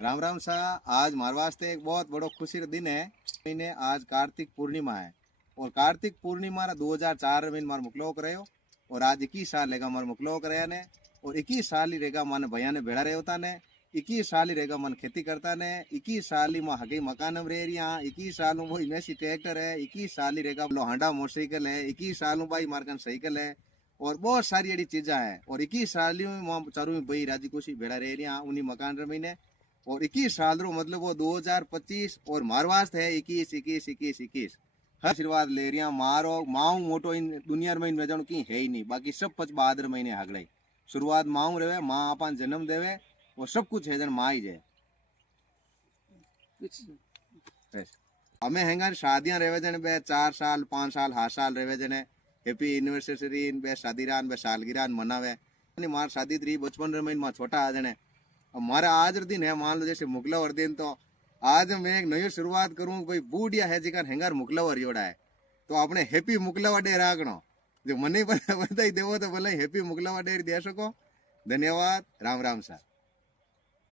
राम राम शाह। आज हमारे वास्ते एक बहुत बड़ो खुशी का दिन है। महीने आज कार्तिक पूर्णिमा है और कार्तिक पूर्णिमा 2004 में मार मुकलोक रहे हो और आज 21 साल रहेगा मार मुकलोक रहे ने और 21 साल ही रहेगा मन भैया ने भेड़ा रहे होता ने 21 साल ही रहेगा मन खेती करता ने 21 साल ही माँ हगी मकान में रह रही 21 साल में वो इमेसी ट्रैक्टर है 21 साल ही रहेगा लोहांडा मोटरसाइकिल है 21 साल में भाई मारकन साइकिल है और बहुत सारी ऐसी चीजा है और 21 साल में माँ चारू में भाई राजी खुशी भेड़ा रह रही उन्हीं मकान में और 21 साल रो मतलब वो 2025 और मारवास है 21 आशीर्वाद ले रिया मारो माऊ मोटो इन दुनिया में इन जानो की है ही नहीं बाकी सब पच बहादुर महीने आगड़े शुरुआत माऊ रहे माँ अपन जन्म देवे और सब कुछ है जन माँ ही जाए हमें हैंगा शादियां रहे जने बे 4 साल 5 साल 8 साल रहे जने हैप्पी एनिवर्सरी बे शादी रान बे सालगिरह मनावे मार शादी थी बचपन में मां छोटा आ जने हमारा आज दिन है मान लो जैसे मुगलावर दिन तो आज मैं एक नई शुरुआत करूं भाई बूढ़िया है जिका हेंगार मुगलावर योड़ा है तो आपने हैप्पी मुगलावर डे राखनो जो मने बताई देवो तो भले हैप्पी मुगलावर डे दे सको। धन्यवाद। राम राम साहब।